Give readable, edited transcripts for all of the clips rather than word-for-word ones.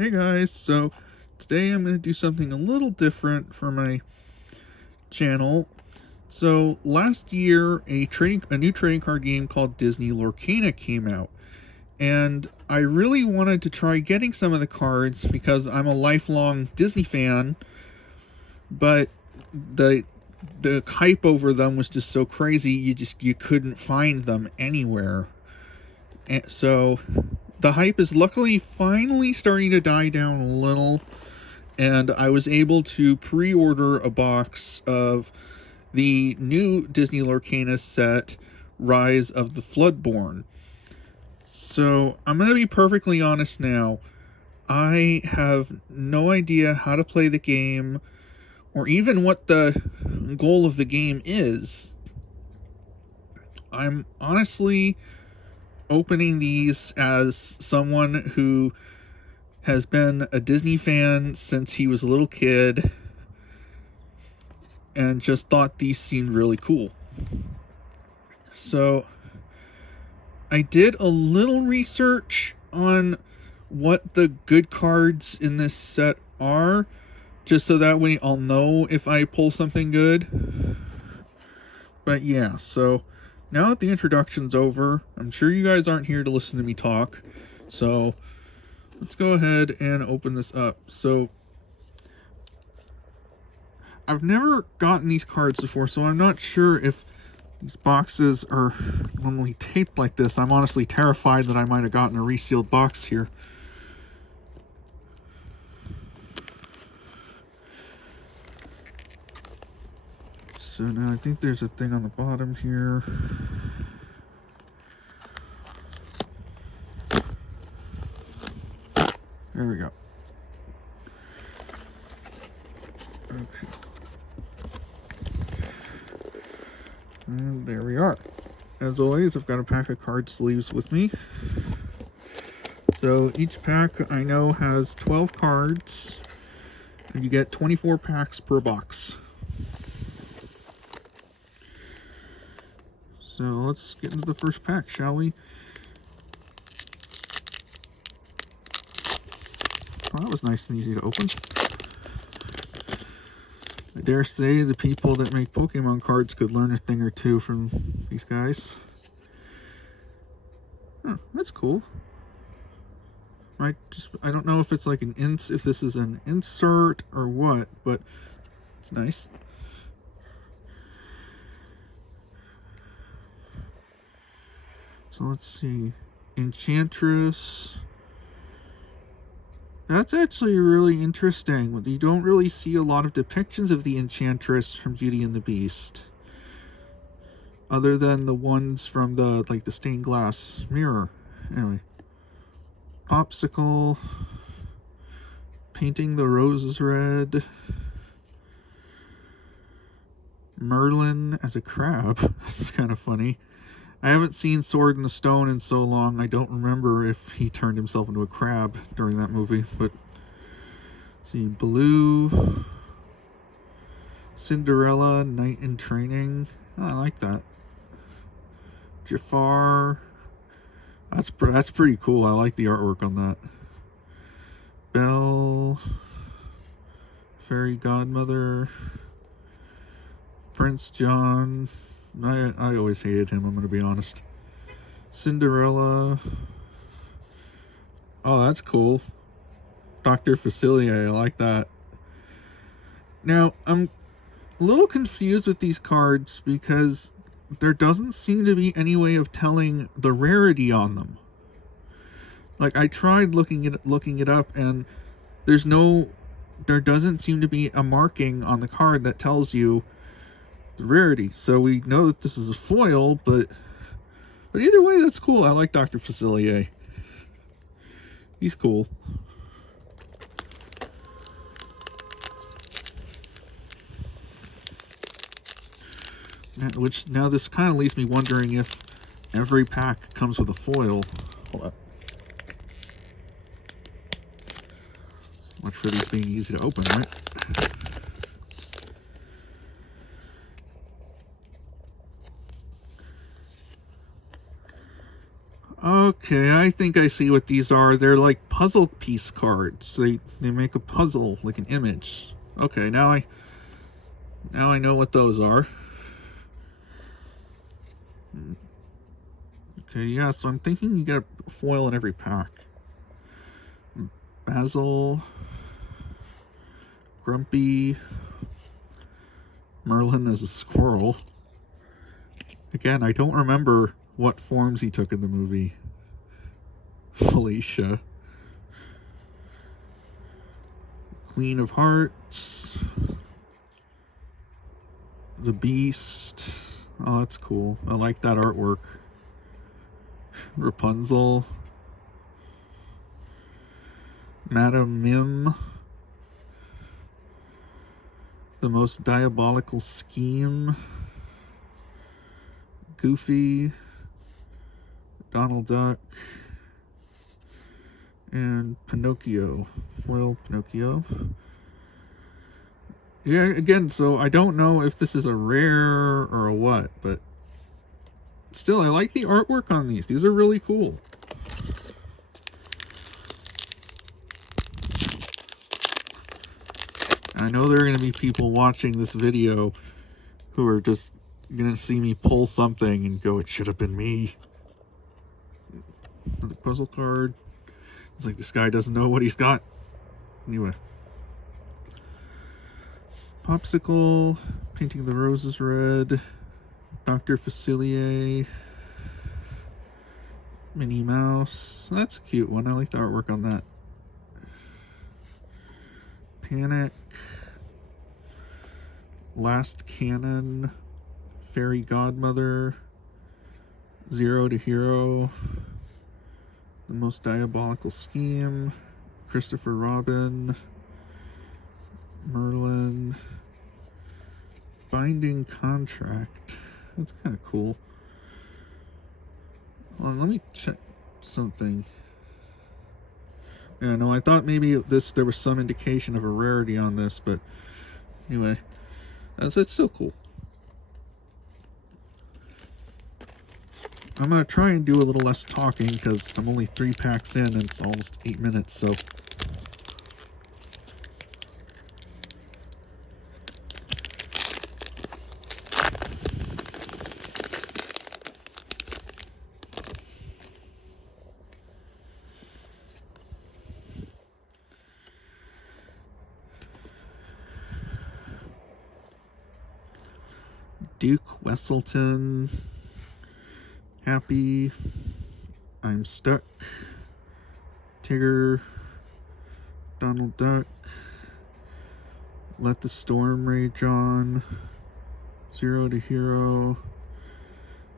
Hey guys, so today I'm going to do something a little different for my channel. So last year a new trading card game called Disney Lorcana came out, and I really wanted to try getting some of the cards because I'm a lifelong Disney fan, but the hype over them was just so crazy you couldn't find them anywhere. And so the hype is luckily finally starting to die down a little, and I was able to pre-order a box of the new Disney Lorcana set, Rise of the Floodborn. So I'm going to be perfectly honest now. I have no idea how to play the game, or even what the goal of the game is. I'm honestly opening these as someone who has been a Disney fan since he was a little kid and just thought these seemed really cool. So I did a little research on what the good cards in this set are, just so that way I'll know if I pull something good. But yeah, so now that the introduction's over, I'm sure you guys aren't here to listen to me talk, so let's go ahead and open this up. So I've never gotten these cards before, so I'm not sure if these boxes are normally taped like this. I'm honestly terrified that I might have gotten a resealed box here. So now I think there's a thing on the bottom here. There we go. Okay. And there we are. As always, I've got a pack of card sleeves with me. So each pack I know has 12 cards, and you get 24 packs per box. So let's get into the first pack, shall we? Oh, that was nice and easy to open. I dare say the people that make Pokemon cards could learn a thing or two from these guys. Oh, that's cool. Right, I don't know if it's like if this is an insert or what, but it's nice. So let's see. Enchantress. That's actually really interesting. You don't really see a lot of depictions of the Enchantress from Beauty and the Beast, other than the ones from the stained glass mirror. Anyway, Popsicle, painting the roses red, Merlin as a crab. That's kind of funny. I haven't seen Sword in the Stone in so long, I don't remember if he turned himself into a crab during that movie. But let's see, Blue, Cinderella, Knight in Training. Oh, I like that. Jafar. That's pretty cool. I like the artwork on that. Belle, Fairy Godmother, Prince John. I always hated him, I'm going to be honest. Cinderella. Oh, that's cool. Dr. Facilier, I like that. Now, I'm a little confused with these cards because there doesn't seem to be any way of telling the rarity on them. Like, I tried looking it up, and there doesn't seem to be a marking on the card that tells you the rarity. So we know that this is a foil, but either way, that's cool. I like Dr. Facilier. He's cool. Which now this kind of leaves me wondering if every pack comes with a foil. Hold up. So much for these being easy to open, right? Okay, I I think I see what these are. They're like puzzle piece cards. They make a puzzle, like an image. Okay, now I know what those are. Okay, yeah, so I'm thinking you get a foil in every pack. Basil, Grumpy, Merlin as a squirrel. Again, I don't remember what forms he took in the movie. Felicia. Queen of Hearts. The Beast. Oh, that's cool. I like that artwork. Rapunzel. Madame Mim. The Most Diabolical Scheme. Goofy. Donald Duck. And Pinocchio. Foil Pinocchio. Yeah, again, so I don't know if this is a rare or a what, but still, I like the artwork on these. These are really cool. I know there are going to be people watching this video who are just going to see me pull something and go, it should have been me. Another puzzle card. It's like this guy doesn't know what he's got. Anyway. Popsicle, Painting the Roses Red, Dr. Facilier, Minnie Mouse. That's a cute one. I like the artwork on that. Panic, Last Cannon, Fairy Godmother, Zero to Hero, The Most Diabolical Scheme, Christopher Robin, Merlin, Binding Contract. That's kind of cool. Hold on, let me check something. Yeah, no, I thought maybe there was some indication of a rarity on this, but anyway, it's still cool. I'm gonna try and do a little less talking because I'm only 3 packs in and it's almost 8 minutes, so. Duke Wesselton, Happy, I'm Stuck, Tigger, Donald Duck, Let the Storm Rage On, Zero to Hero,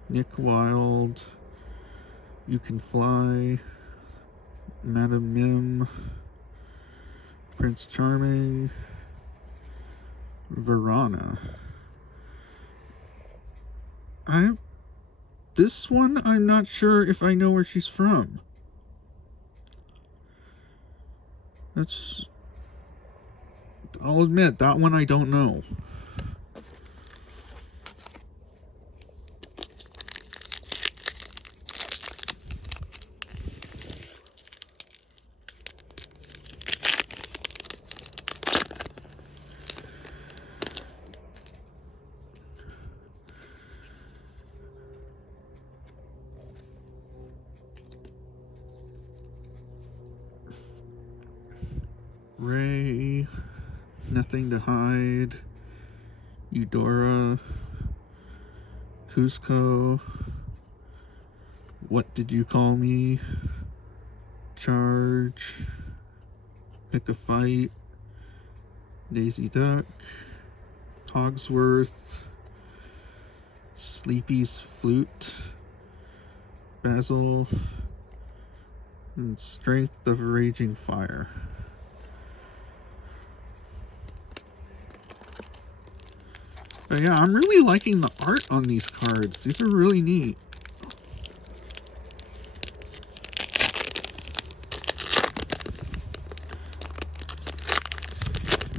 Nick Wilde, You Can Fly, Madame Mim, Prince Charming, Verona. This one, I'm not sure if I know where she's from. I'll admit, that one I don't know. Ray, Nothing to Hide, Eudora, Cusco, What Did You Call Me, Charge, Pick a Fight, Daisy Duck, Cogsworth, Sleepy's Flute, Basil, and Strength of a Raging Fire. But yeah, I'm really liking the art on these cards. These are really neat.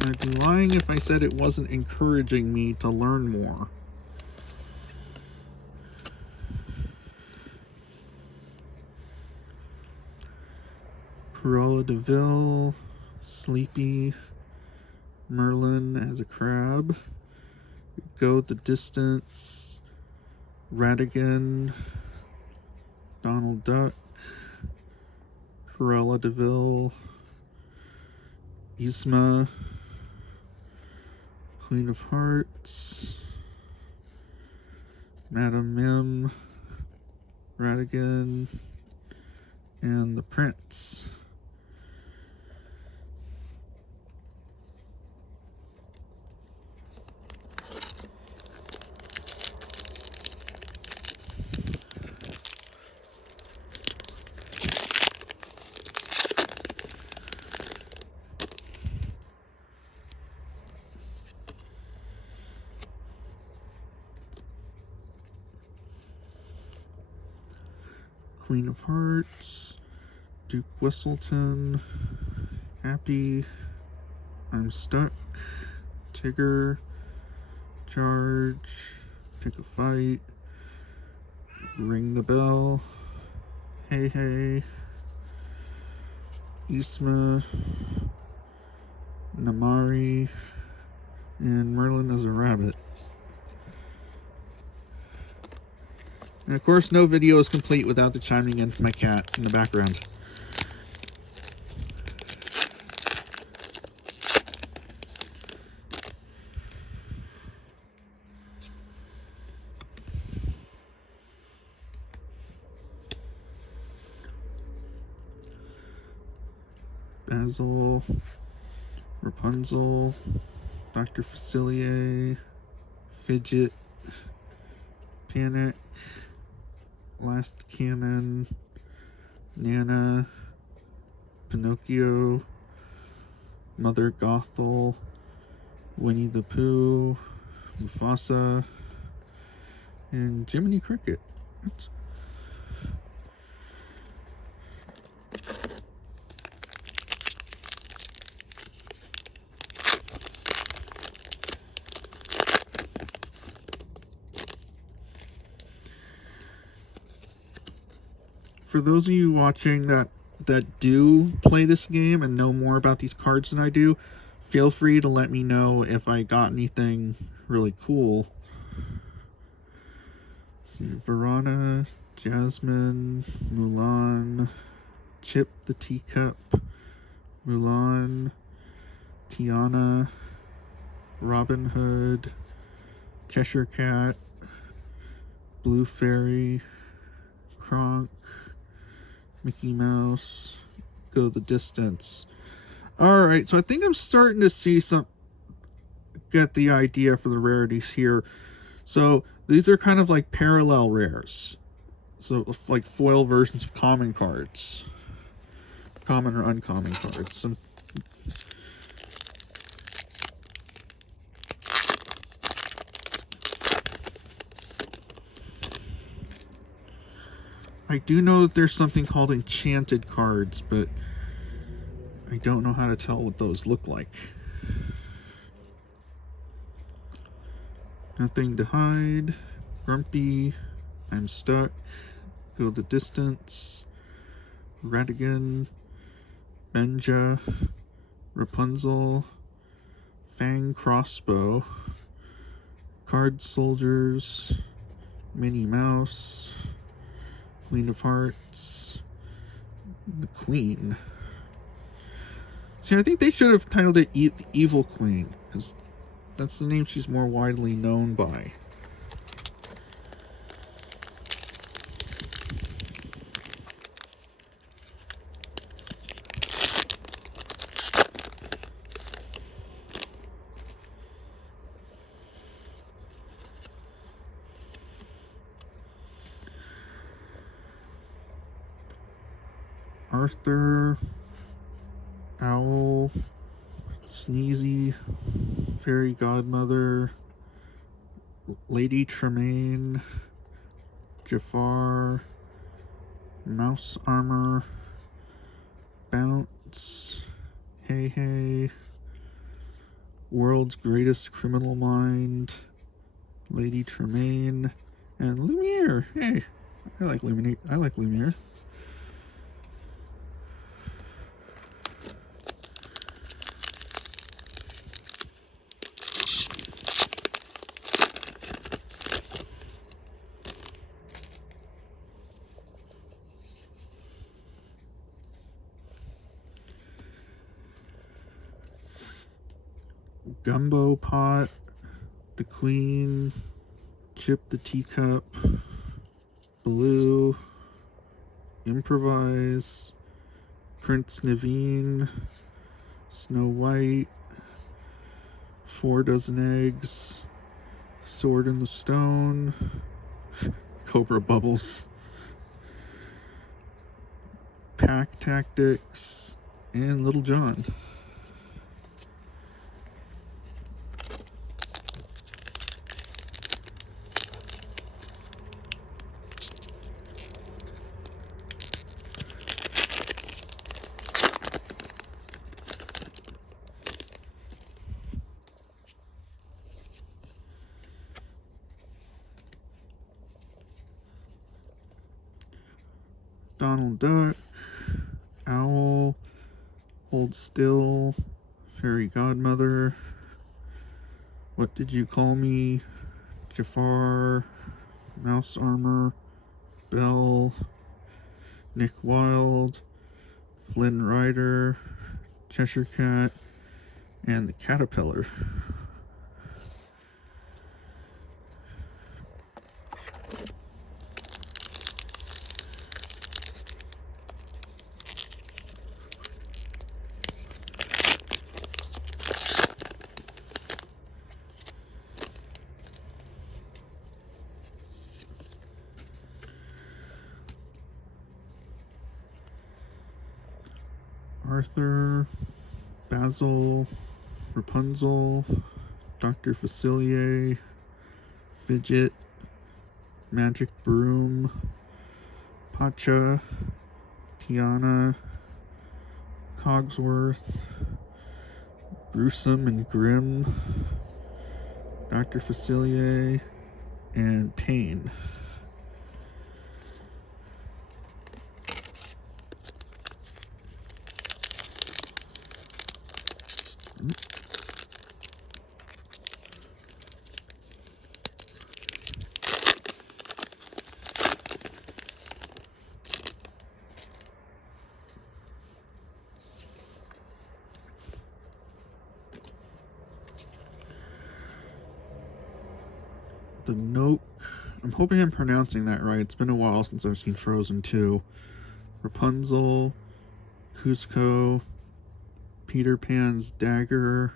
I'd be lying if I said it wasn't encouraging me to learn more. Cruella de Vil, Sleepy, Merlin as a crab, Go the Distance, Radigan, Donald Duck, Cruella de Vil, Yzma, Queen of Hearts, Madame Mim, Radigan, and the Prince. Queen of Hearts, Duke Whistleton, Happy, I'm Stuck, Tigger, Charge, Pick a Fight, Ring the Bell, Hey Hey, Yzma, Namari, and Merlin as a rabbit. And of course, no video is complete without the chiming in from my cat in the background. Basil, Rapunzel, Dr. Facilier, Fidget, Panic, Last Cannon, Nana, Pinocchio, Mother Gothel, Winnie the Pooh, Mufasa, and Jiminy Cricket. That's... For those of you watching that do play this game and know more about these cards than I do, feel free to let me know if I got anything really cool. See, Verona, Jasmine, Mulan, Chip the Teacup, Mulan, Tiana, Robin Hood, Cheshire Cat, Blue Fairy, Kronk, Mickey Mouse, Go the Distance. Alright, so I think I'm starting to get the idea for the rarities here. So these are kind of like parallel rares. So like foil versions of common cards. Common or uncommon cards. I do know that there's something called enchanted cards, but I don't know how to tell what those look like. Nothing to Hide, Grumpy, I'm Stuck, Go the Distance, Radigan, Benja, Rapunzel, Fang Crossbow, Card Soldiers, Minnie Mouse, Queen of Hearts, the Queen. See, I think they should have titled it the Evil Queen, because that's the name she's more widely known by. Arthur, Owl, Sneezy, Fairy Godmother, Lady Tremaine, Jafar, Mouse Armor, Bounce, Hey Hey, World's Greatest Criminal Mind, Lady Tremaine, and Lumiere. Hey, I like Lumiere. Gumbo Pot, the Queen, Chip the Teacup, Blue, Improvise, Prince Naveen, Snow White, 4 Dozen Eggs, Sword in the Stone, Cobra Bubbles, Pack Tactics, and Little John. Donald Duck, Owl, Hold Still, Fairy Godmother, What Did You Call Me, Jafar, Mouse Armor, Belle, Nick Wilde, Flynn Rider, Cheshire Cat, and the Caterpillar. Arthur, Basil, Rapunzel, Dr. Facilier, Fidget, Magic Broom, Pacha, Tiana, Cogsworth, Gruesome and Grim, Dr. Facilier, and Pain. The Nook. I'm hoping I'm pronouncing that right. It's been a while since I've seen Frozen 2. Rapunzel, Cusco, Peter Pan's Dagger,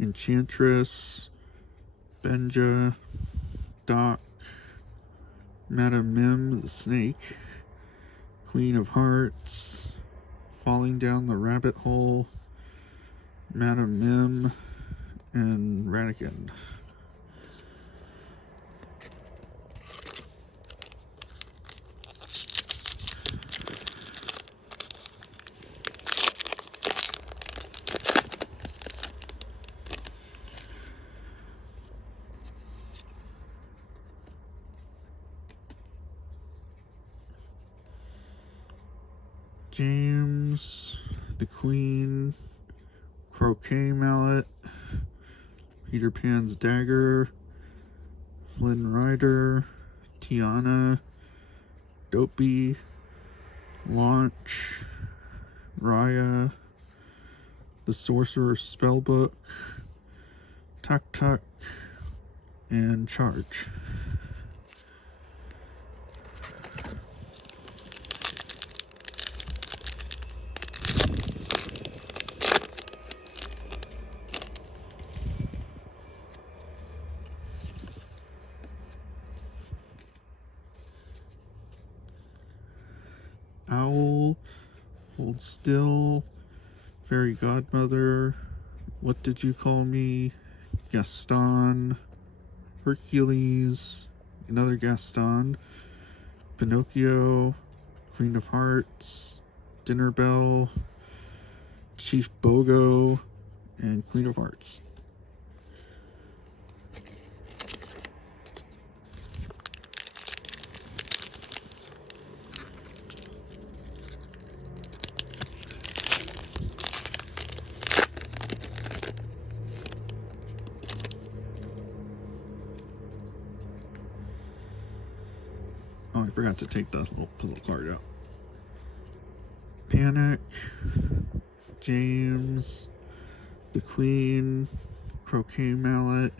Enchantress, Benja, Doc, Madame Mim the Snake, Queen of Hearts, Falling Down the Rabbit Hole, Madame Mim, and Ratigan. James, the Queen, Croquet Mallet, Peter Pan's Dagger, Flynn Rider, Tiana, Dopey, Launch, Raya, the Sorcerer's Spellbook, Tuk Tuk, and Charge. Owl, Hold Still, Fairy Godmother, What Did You Call Me, Gaston, Hercules, another Gaston, Pinocchio, Queen of Hearts, Dinner Bell, Chief Bogo, and Queen of Hearts. Oh, I forgot to take the little puzzle card out. Panic, James, the Queen, Croquet Mallet,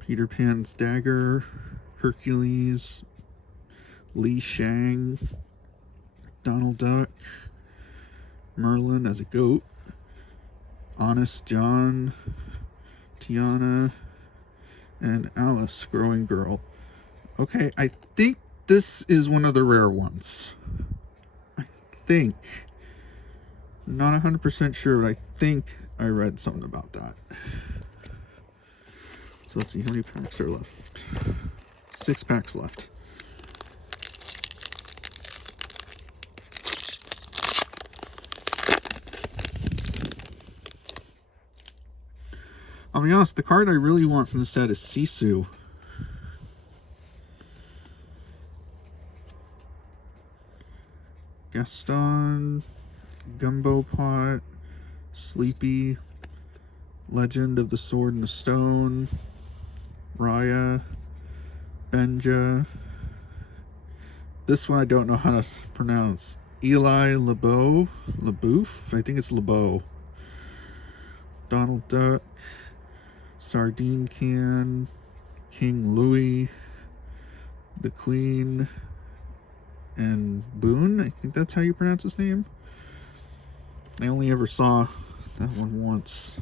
Peter Pan's Dagger, Hercules, Li Shang, Donald Duck, Merlin as a goat, Honest John, Tiana, and Alice, growing girl. Okay, I think this is one of the rare ones. I think. Not 100% sure, but I think I read something about that. So let's see, how many packs are left? 6 packs left. I'll be honest, the card I really want from the set is Sisu. Gaston, Gumbo Pot, Sleepy, Legend of the Sword and the Stone, Raya, Benja. This one I don't know how to pronounce. Eli LeBeau, I think it's LeBeau. Donald Duck, Sardine Can, King Louis, the Queen, and Boone. I think that's how you pronounce his name. I only ever saw that one once.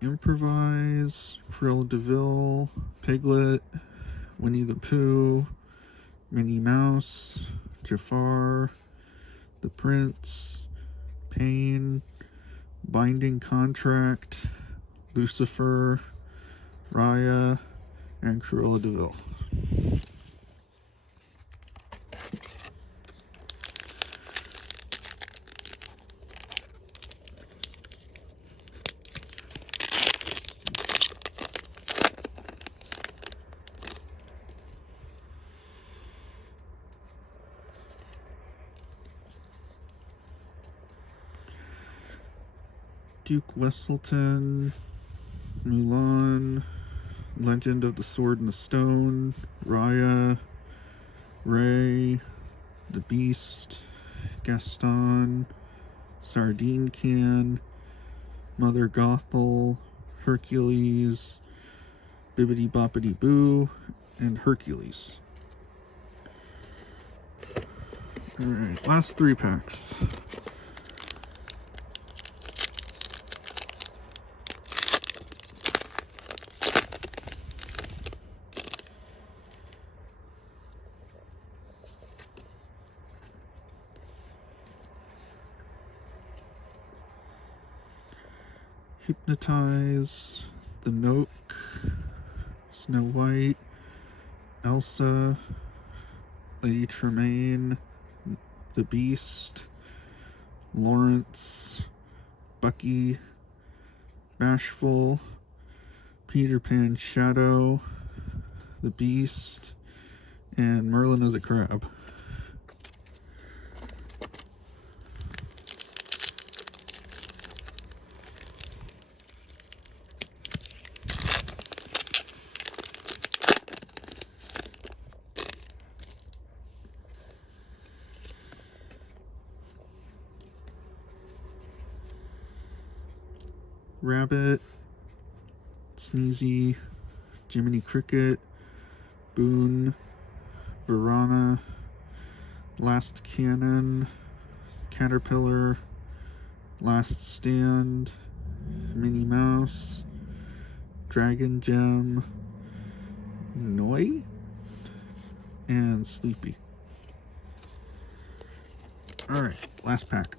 Improvise, Cruella de Vil, Piglet, Winnie the Pooh, Minnie Mouse, Jafar, The Prince, Pain, Binding Contract, Lucifer, Raya, and Cruella de Vil. Duke Wesselton, Mulan, Legend of the Sword and the Stone, Raya, Ray, the Beast, Gaston, Sardine Can, Mother Gothel, Hercules, Bibbidi Boppity Boo, and Hercules. Alright, last 3 packs. Hypnotize, The Nook, Snow White, Elsa, Lady Tremaine, The Beast, Lawrence, Bucky, Bashful, Peter Pan Shadow, The Beast, and Merlin as a crab. Rabbit, Sneezy, Jiminy Cricket, Boone, Verana, Last Cannon, Caterpillar, Last Stand, Minnie Mouse, Dragon Gem, Noi, and Sleepy. Alright, last pack.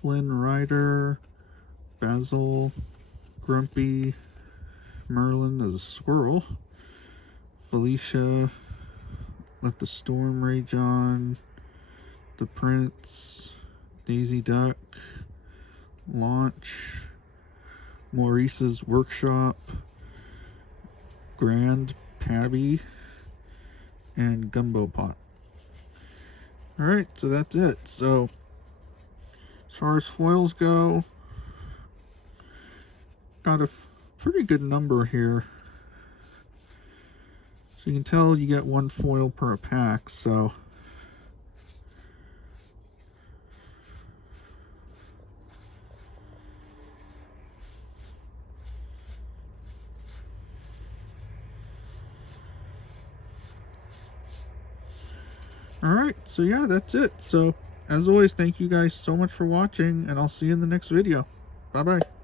Flynn Rider, Basil, Grumpy, Merlin as a squirrel, Felicia, Let the Storm Rage On, The Prince, Daisy Duck, Launch, Maurice's Workshop, Grand Pabby, and Gumbo Pot. Alright, so that's it. So, as far as foils go, got a pretty good number here. So you can tell you get one foil per pack, so alright, so yeah, that's it. So, as always, thank you guys so much for watching, and I'll see you in the next video. Bye-bye.